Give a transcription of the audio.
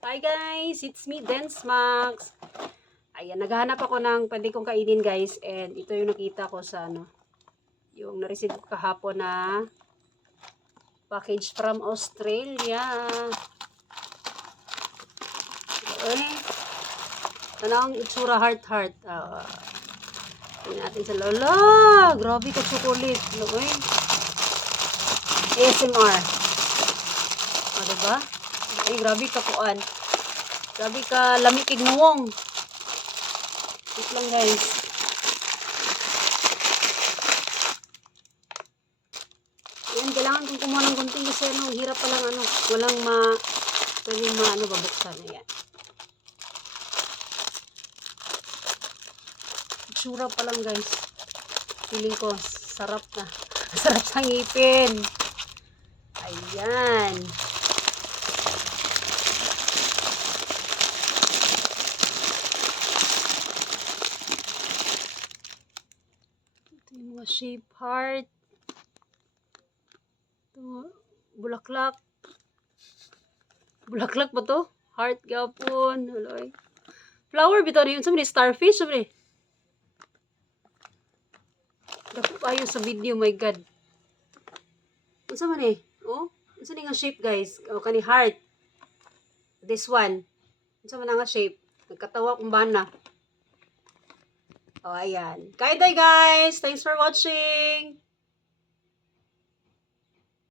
Hi guys, it's me, Dance Max. Ayan, naghahanap ako ng pwede kong kainin guys. And ito yung nakita ko sa yung na-receive ko kahapon na package from Australia. Okay. Tanawang itsura heart. Tingnan natin sa lola. Grabe ka chocolate. Okay. ASMR. O, diba? Ay, grabe ka puan. Grabe ka lamikig nuwong. Wait lang guys. Ayan, kailangan kong kumuha ng gunting kasi hirap pa lang walang pwedeng babuksan. Ayan. Itsura pa lang guys. Feeling ko, sarap na. Sarap sa ngipin. Ayan. Ito yung mga shape heart. Ito, bulaklak. Bulaklak ba to? Heart gapon. Haloy. Flower bitaw na yun. Sabi ni starfish. Sabi ni. Dapat ayo sa video. My God. Ano sa man eh? Oh? Ano sa nga shape guys? O, kani heart. This one. Ano sa man nga shape? Nagkatawa kung bana. O, ayan. Kaiday guys. Thanks for watching.